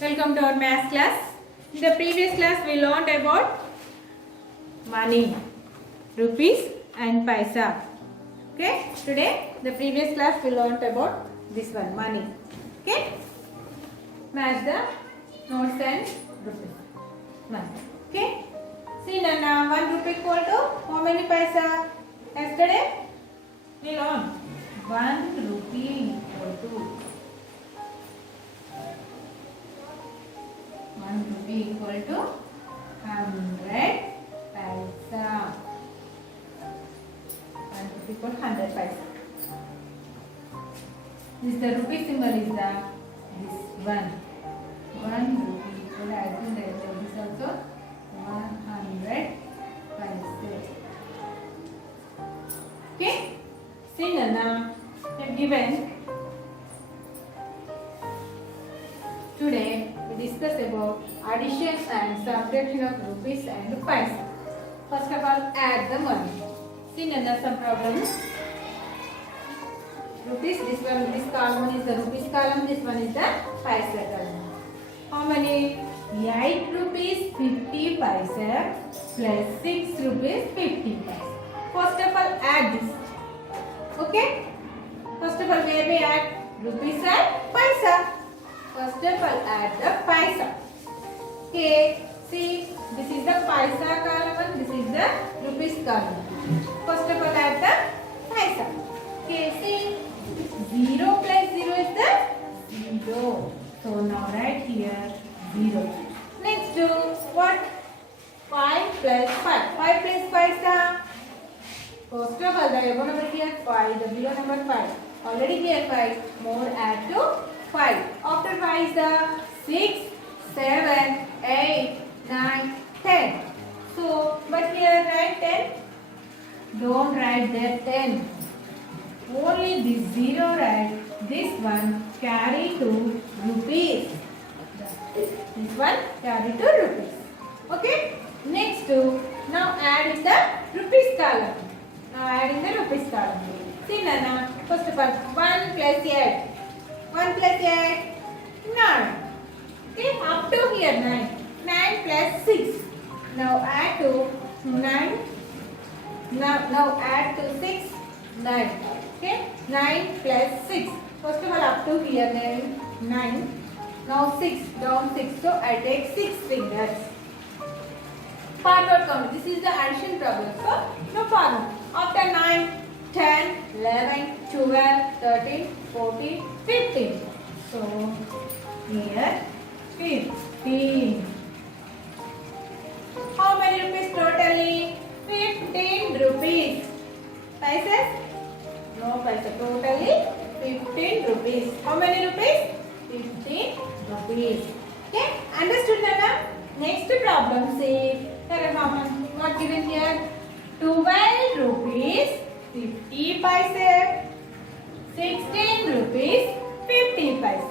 Welcome to our math class. In the previous class we learned about money, rupees and paisa. Okay, today the previous class we learned about this one, money. Okay, match the notes and rupees. Money. Okay, see Nana, 1 rupee equal to how many paisa? Yesterday we learned 1 rupee equal to 1 rupee equal to 100 paisa. 1 rupee equal to 100 paisa. This the rupee symbol is the this one. 1 rupee equal to, I think there is this also 100 paisa. Okay. See Nana, they have given today we discuss about addition and subtraction of rupees and paisa. First of all, add the money. See Nana, some problems. Rupees, this one, this column is the rupees column, this one is the paisa column. How many? 8 rupees 50 paisa plus 6 rupees 50 paisa. First of all, add this. Okay? First of all, where we add rupees and paisa. First of all, add the paisa. Okay, see, this is the paisa column and this is the rupees column. First of all, add the paisa. Okay, see, 0 plus 0 is the 0. So now write here 0. Next do what? 5 plus 5. 5 plus paisa. First of all, the above number here 5, the below number 5. Already here 5. More add to 5. After 5 is the 6, 7, 8, 9, 10. So, but here write 10. Don't write there 10. Only this 0 write. This one carry to rupees. This one carry to rupees. Okay. Next to, now add in the rupees column. Now add in the rupees column. See Nana, first of all, 1 plus 8. 1 plus 8, 9. Okay, up to here 9. 9 plus 6. Now add to 9. Now add to 6, 9. Okay, 9 plus 6. First of all, up to here 9. Now 6, down 6. So I take 6 fingers. Forward count. This is the addition problem. So no problem. After 9, 10, 11, 12, 13, 14, 15. So, here 15. How many rupees totally? 15 rupees. Paisa? No paisa. Totally 15 rupees. How many rupees? 15 rupees. Okay? Understood, Nana? Next problem, see. What given here? 12 rupees 50 paisa. 16 rupees 50 paisa.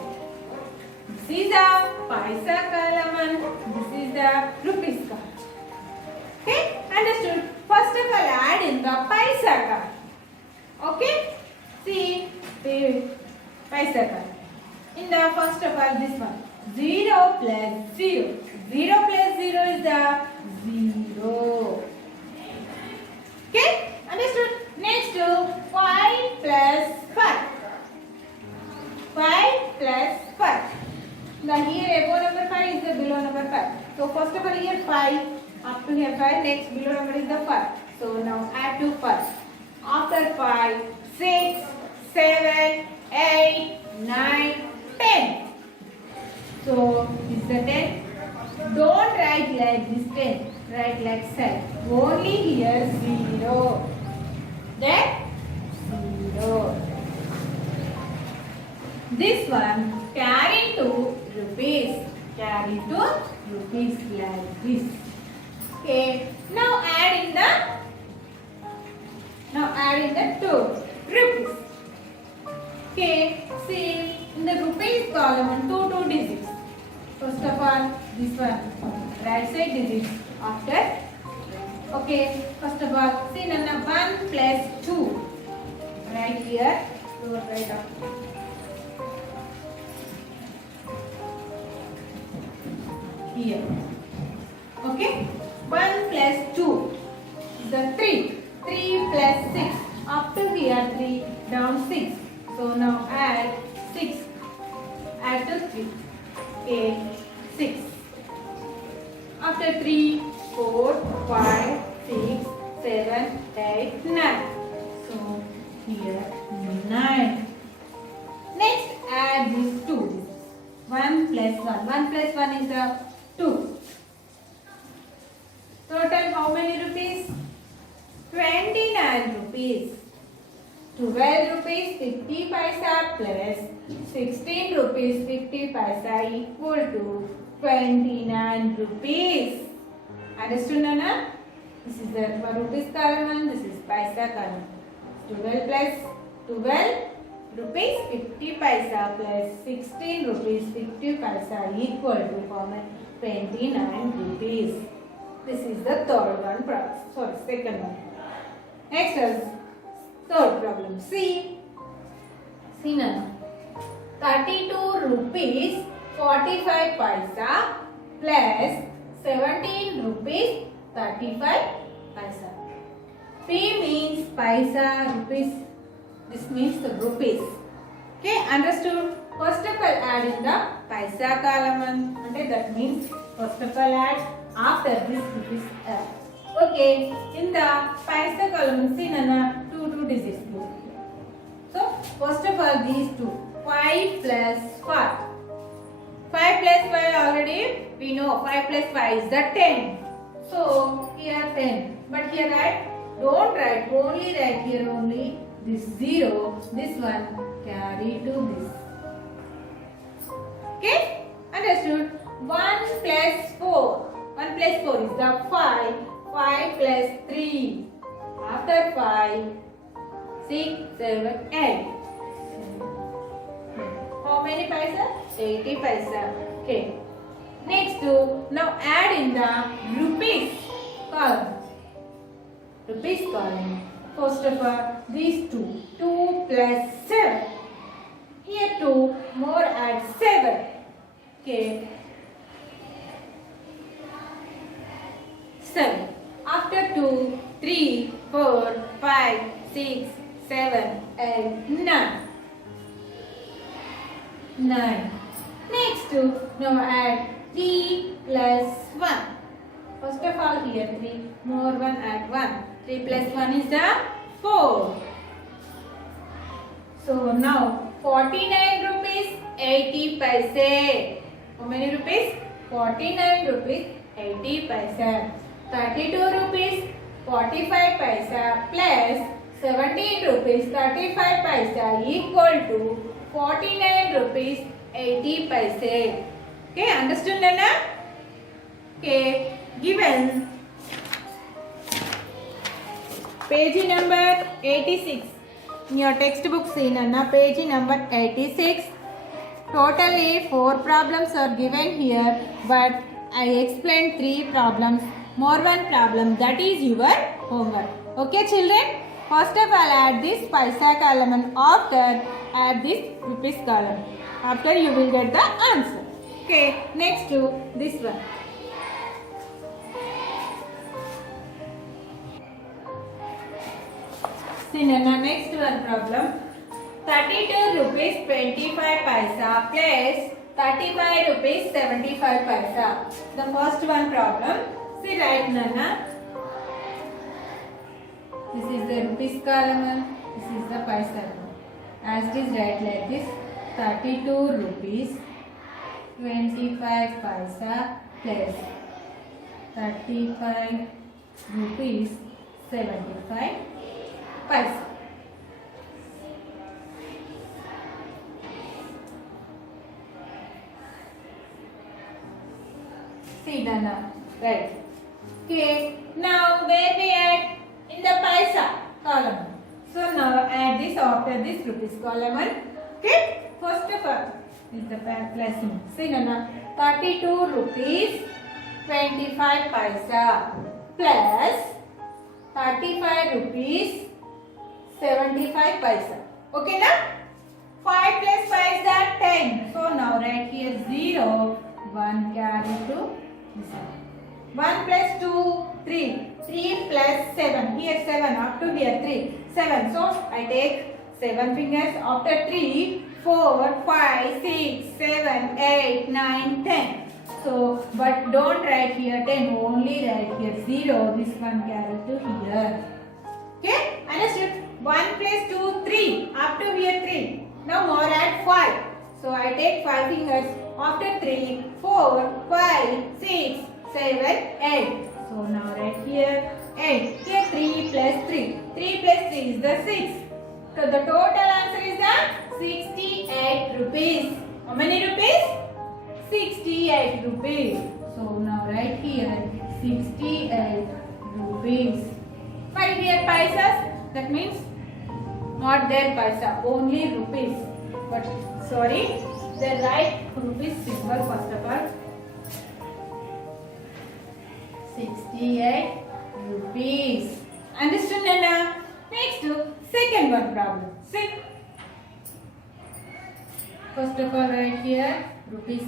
This is the paisa column and this is the rupees column. Okay, understood? First of all, add in the paisa column. Okay, see the paisa column. In the first of all, this one 0 plus 0. 0 plus 0 is the 0. Okay, understood? Next to 5 plus 5. 5 plus 5. Now here above number 5 is the below number 5. So first of all here 5. Up to here 5. Next below number is the 5. So now add to 5. After 5, 6, 7, 8, 9, 10. So this is the 10. Don't write like this 10. Write like 7. Only here 0. Then 0. This one carry to rupees. Carry to rupees like this. Okay. Now add in the 2 rupees. Okay. See in the rupees column 2 digits. First of all, this one right side digits. After. Okay. First of all, see Nana 1 plus 2. Right here. Right up. here. Okay, 1 plus 2 is the 3. 3 plus 6. Up to here 3, down 6. So now add 6. Add to 3. 8, 6. After 3, 4, 5, 6, 7, 8, 9. So here 9. Next add these 2. 1 plus 1. 1 plus 1 is the 2. Total how many rupees? 29 rupees. 12 rupees 50 paisa plus 16 rupees 50 paisa equal to 29 rupees. Understood, Nana? This is the rupees column and this is paisa column. 12 plus 12 rupees 50 paisa plus 16 rupees 50 paisa equal to 29 rupees. This is the third one problem. Sorry, second one. Next is third problem. See Nana. 32 rupees 45 paisa plus 17 rupees 35 paisa. P means paisa, rupees. This means the rupees. Okay, understood? First of all, add in the paisa column. Okay, that means first of all add. After this rupees add. Okay, in the paisa column, see Nana, 2 digits. So first of all, these two. 5 plus 5. 5 plus 5 already we know 5 plus 5 is the 10. So here 10. But here don't write, only write here only this 0, this one carry to this. Okay? Understood? 1 plus 4. 1 plus 4 is the 5. 5 plus 3. After 5, 6, 7, 8. How many paisa? 80 paisa. Okay. Next to now add in the rupees column. Rupees column. First of all, these two. 2 plus 7. Here 2 more add 7. Okay. 7. After 2, 3, 4, 5, 6, 7, 8, 9. 9. Next to now add 3 plus 1. First of all here 3 more 1 add 1. 3 plus 1 is the 4. So now 49 rupees 80 paise. How many rupees? 49 rupees 80 paise. 32 rupees 45 paisa plus 17 rupees 35 paisa equal to 49 rupees 80 paise. Okay, understood, Nana? Okay, given page number 86 in your textbook, see Nana, page number 86. Totally 4 problems are given here, but I explained 3 problems. More one problem, that is your homework. Okay, children? First of all, add this paisa column and after add this rupees column. After you will get the answer. Okay, next to this one. See, Nana, next one problem. 32 rupees 25 paisa plus 35 rupees 75 paisa. The first one problem. See, right, Nana. This is the rupees column. This is the paisa. As it is right like this. 32 rupees 25 paisa plus 35 rupees 75 paisa. See, Nana, right? Okay. Now where we add in the paisa column. So now add this after this rupees column. Okay. First of all, is the plus. See, Nana, 32 rupees 25 paisa plus 35 rupees 75 paisa. Okay, na? 5 plus 5 is that 10. So now write here 0, 1 carry to This one. 1 plus 2, 3. 3 plus 7. Here 7. Up to here 3. 7. So I take 7 fingers. After 3, 4, 5, 6, 7, 8, 9, 10. So, but don't write here 10. Only write here 0. This one carry to here. Okay? Understood? 1 plus 2, 3. Up to here 3. Now more add 5. So I take 5 fingers. After 3, 4, 5, 6, 7, 8. So now write here 8. Here 3 plus 3. 3 plus 3 is the 6. So the total answer is the 68 rupees. How many rupees? 68 rupees. So now write here 68 rupees. But here paisas, that means not their paisa, only rupees. But sorry, they write rupees symbol first of all. 68 rupees. Understood, Nana? Next, second one problem. See. First of all, write here rupees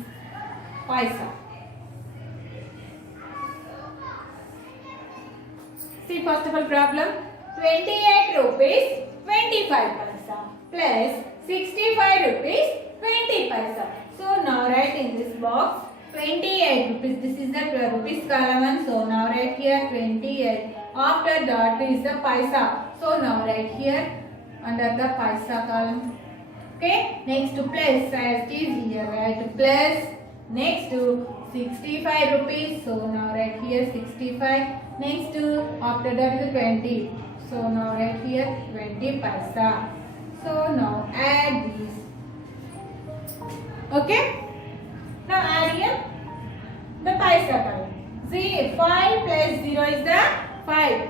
paisa. See, first of all problem. 28 rupees 25 paisa plus 65 rupees 20 paisa. So now write in this box 28 rupees. This is the rupees column. So now write here 28. After that is the paisa. So now write here under the paisa column. Okay. Next to plus as it is here. Write plus. Next to 65 rupees. So now write here 65. Next to after that is 20. So now write here 20 paisa. So now add these. Okay. Now add here the paisa column. See, 5 plus 0 is the 5.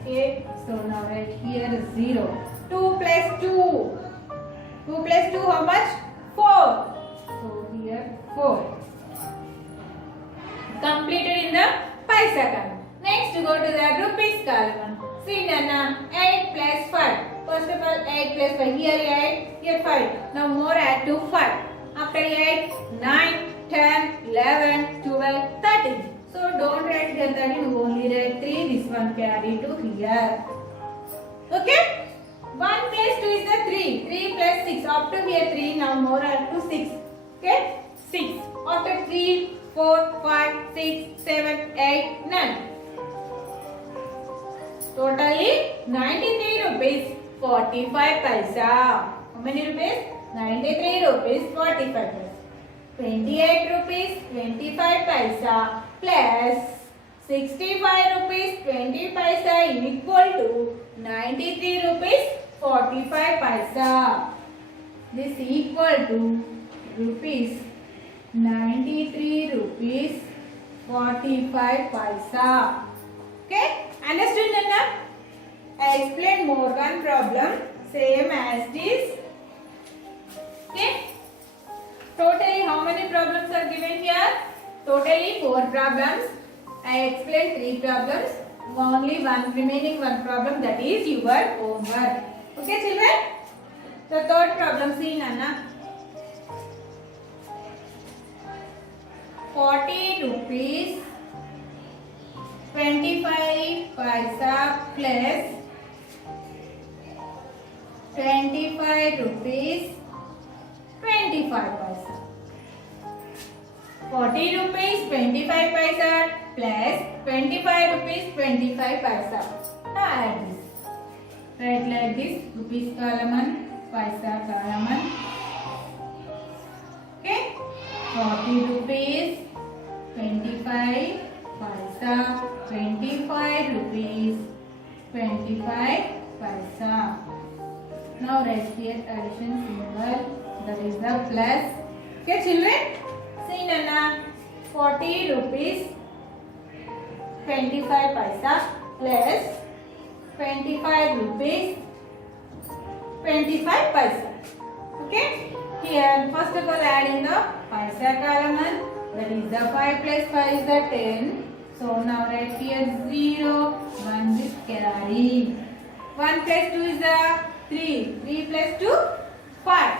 Okay. So now write here 0. 2 plus 2. 2 plus 2 how much? 4. So here 4. Completed in the paisa column. Next go to the rupees column. See Nana, 8 plus 5. First of all 8 plus 5. Here 8, here 5. Now more add to 5. After 8, 9, 10, 11, 12, 13. So don't write here 13, only write 3. This one carry to here. Okay? 1 plus 2 is the 3. 3 plus 6. Up to here 3. Now more add to 6. Okay? 6. After 3, 4, 5, 6, 7, 8, 9. Totally 93 rupees 45 paisa. How many rupees? 93 rupees 45 paisa. 28 rupees 25 paisa plus 65 rupees 20 paisa equal to 93 rupees 45 paisa. This equal to rupees 93 rupees 45 paisa. Okay? Understood, Nana? I explained more one problem same as this. Okay? Totally how many problems are given here? Totally 4 problems. I explained 3 problems. Only one remaining one problem, that is your homework. Okay, children? The third problem, see Nana. 40 rupees 25 paisa plus 25 rupees 25 paisa. 40 rupees 25 paisa plus 25 rupees 25 paisa. Now add this. Write like this, rupees column, paisa column. Okay? 40 rupees 25 paisa, 25 rupees 25 paisa. Now write here addition symbol, that is the plus. Okay, children? See Nana, 40 rupees 25 paisa plus 25 rupees 25 paisa. Okay? Here first of all adding the paisa column, that is the 5 plus 5 is the 10. So now write here 0, 1 is carry. 1 plus 2 is the 3. 3 plus 2, 5.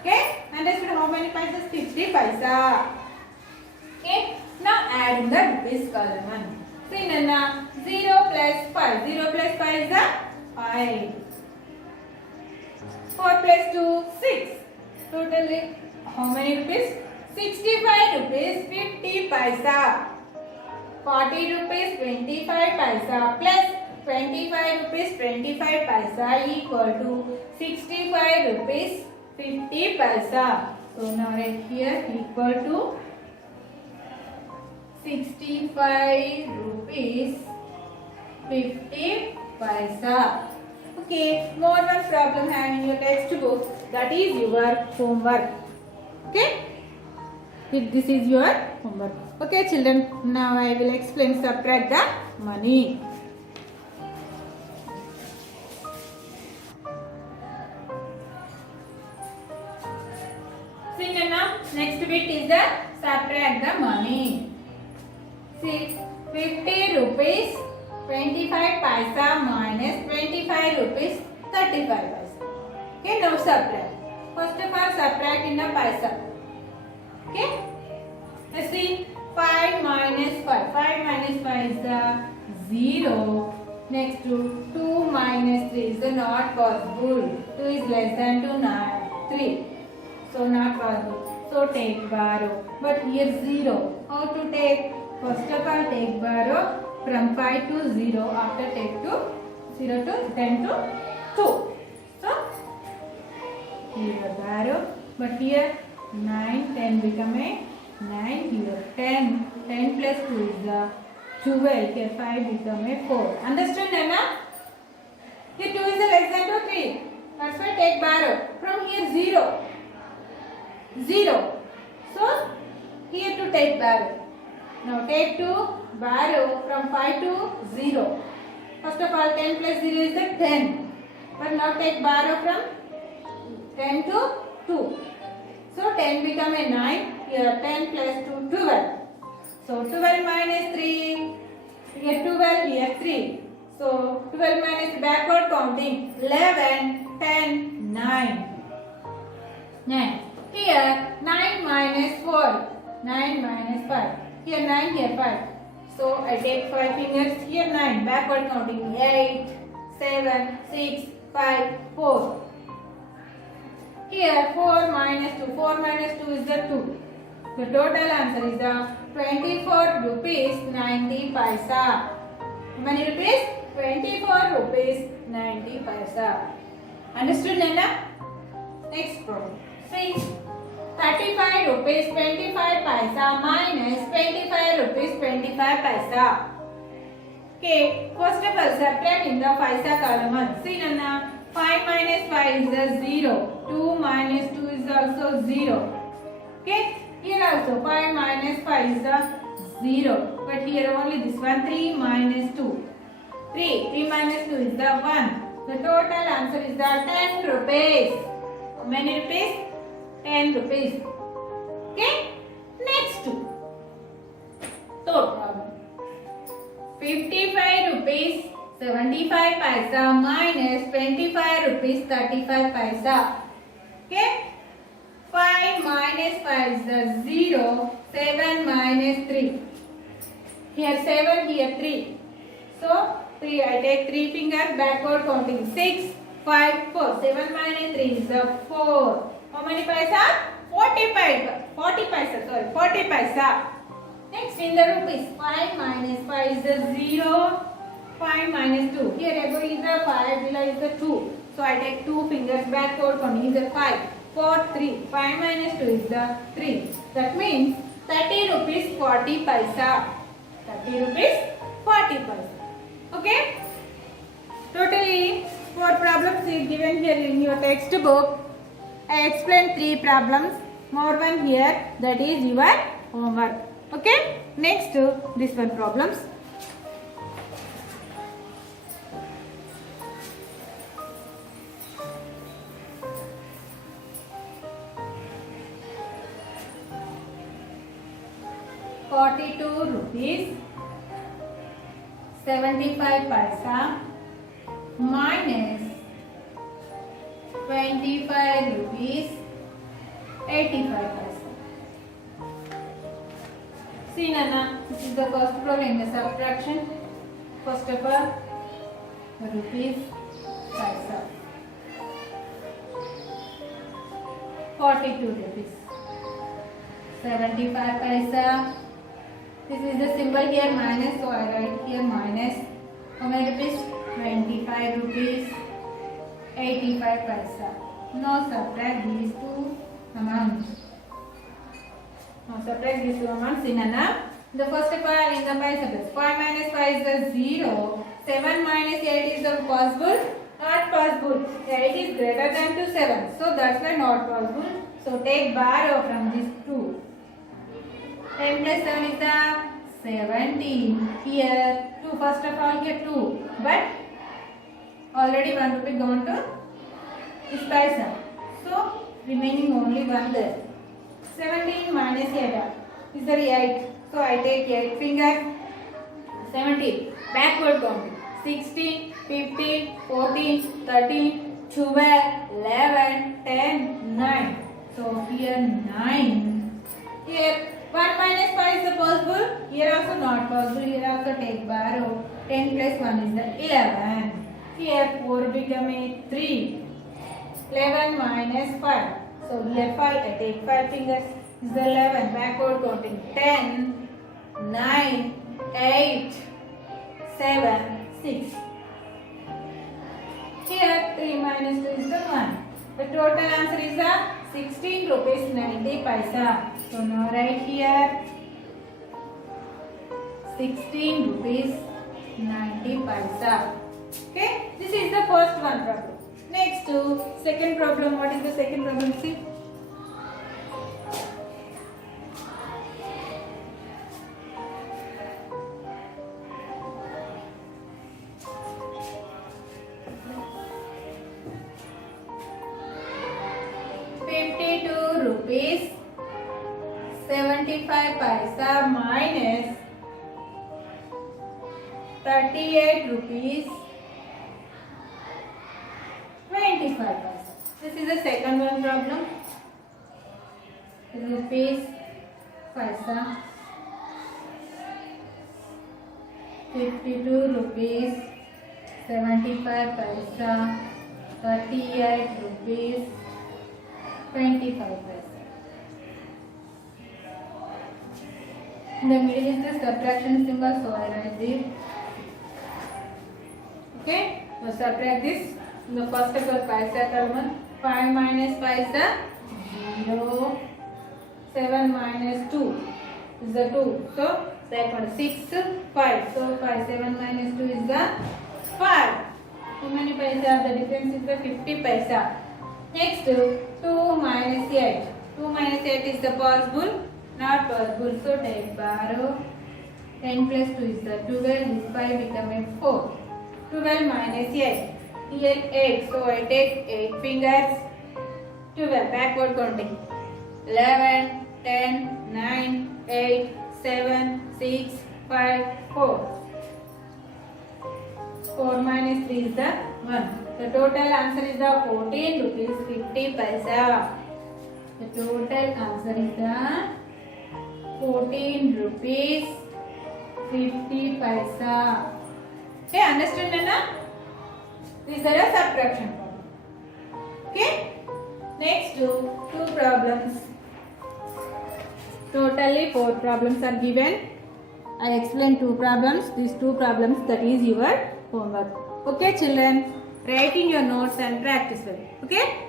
Okay? Understood how many paisa? 50 paisa. add in the rupees column. See Nana, 0 plus 5. 0 plus 5 is the 5. 4 plus 2, 6. Totally, how many rupees? 65 rupees 50 paisa. 40 rupees 25 paisa plus 25 rupees 25 paisa equal to 65 rupees 50 paisa. So now write here equal to 65 rupees 50 paisa. Okay, more one problem have in your textbook. That is your homework. Okay, this is your homework. Okay, children. Now I will explain. Subtract the money. See now, next bit is the subtract the money. See, 50 rupees 25 paisa minus 25 rupees 35 paisa. Okay, now subtract. First of all, subtract in a paisa. Okay, let's see. 5 minus 5. 5 minus 5 is the 0. Next to 2 minus 3 is the not possible. 2 is less than 2, not 3. So not possible. So take borrow. But here 0. How to take? First of all, take borrow from 5 to 0. After take to 0 to 10 to 2. So here borrow. But here 9, 10 become a 9. Here 10. 10 plus 2 is the 12. Here 5 become a 4. Understand, Nana? Here 2 is the less than 2, 3. That's why take borrow. From here 0. 0. So here to take borrow. Now take to borrow from 5 to 0. First of all, 10 plus 0 is the 10. But now take borrow from 10 to 2. So 10 become a 9. Here 10 plus 2, 12. So 12 minus 3. Here 12, here 3. So 12 minus backward counting. 11, 10, 9. 9. Here 9 minus 4. 9 minus 5. Here 9, here 5. So I take 5 fingers. Here 9. Backward counting. 8, 7, 6, 5, 4. Here 4 minus 2. 4 minus 2 is the 2. The total answer is the 24 rupees 90 paisa. How many rupees? 24 rupees 90 paisa. Understood, Nana? Next problem. See, 35 rupees 25 paisa minus 25 rupees 25 paisa. Okay, first of all, subtract in the paisa column. See, Nana, 5 minus 5 is the 0. 2 minus 2 is also 0. Okay, here also 5 minus 5 is the 0. But here only this one, 3 minus 2. 3 minus 2 is the 1. The total answer is the 10 rupees. How many rupees? 10 rupees. Okay, next third problem. 55 rupees 75 paisa minus 25 rupees 35 paisa. Okay, 5 minus 5 is the 0. 7 minus 3. Here 7, here 3. So 3, I take 3 fingers, backward counting. 6, 5, 4. 7 minus 3 is the 4. How many paisa? 40 paisa. 40 paisa, sorry. 40 paisa. Next in the rupees. 5 minus 5 is the 0. 5 minus 2. Here above is the 5, below is the 2. So I take 2 fingers, backward counting is the 5. 4, 3. 5 minus 2 is the 3. That means 30 rupees 40 paisa. 30 rupees 40 paisa. Okay? Totally 4 problems is given here in your textbook. I explained 3 problems. More one here. That is your homework. Okay? Next, this one problems. ₹42 75 paisa minus 25 rupees 85 paisa. See Nana, this is the first problem in the subtraction. First of all, rupees paisa. 42 rupees. 75 paisa. This is the symbol here minus, so I write here minus. How many rupees? 25 rupees. 85 paisa. Now subtract these two amounts. Now subtract these two amounts in Nana. The first of all in the paisa place. 5 minus 5 is the 0. 7 minus 8 is the possible? Not possible. 8 is greater than to 7. So that's why not possible. So take borrow from these two. 10 plus 7 is the 17. Here 2, first of all here 2. But already 1 rupee gone to this paisa. So remaining only 1 there. 17 minus 8 is the 8. So I take 8 fingers. 17. Backward counting. 16, 15, 14, 13, 12, 11, 10, 9. So here 9. Here 1 minus 5 is the possible. Here also not possible. Here also take borrow. 10 plus 1 is the 11. Here 4 become 3. 11 minus 5. So here 5. I take 5 fingers. Is the 11. Backward counting. 10, 9, 8, 7, 6. Here 3 minus 2 is the 1. The total answer is the 16 rupees 90 paisa. So now write here 16 rupees 90 paisa. Okay, this is the first one problem. Next to second problem. What is the second problem? See. Rupees 75 paisa minus 38 rupees 25 paisa. This is the second one problem. Rupees paisa 52 rupees 75 paisa 38 rupees 25 paisa. In the middle is the subtraction symbol, so I write this. Okay, now subtract this. In the first of all, paisa column. 5 minus paisa 0. 7 minus 2 is the 2. So second 6, 5. So 5, 7 minus 2 is the 5. How many paisa? The difference is the 50 paisa. Next 2 minus 8. 2 minus 8 is the possible? Not possible. So take borrow. 10 plus 2 is the 12. This 5 become 4. 12 minus 8. Here 8. So I take 8 fingers. 12. Backward counting. 11, 10, 9, 8, 7, 6, 5, 4. 4 minus 3 is the 1. The total answer is the 14 rupees 50 paisa. The total answer is the 14 rupees 50 paisa. Okay, understand Nana? These are a subtraction problem. Okay? Next two problems. Totally 4 problems are given. I explained 2 problems. These 2 problems, that is your homework. Okay children? Write in your notes and practice well. Okay?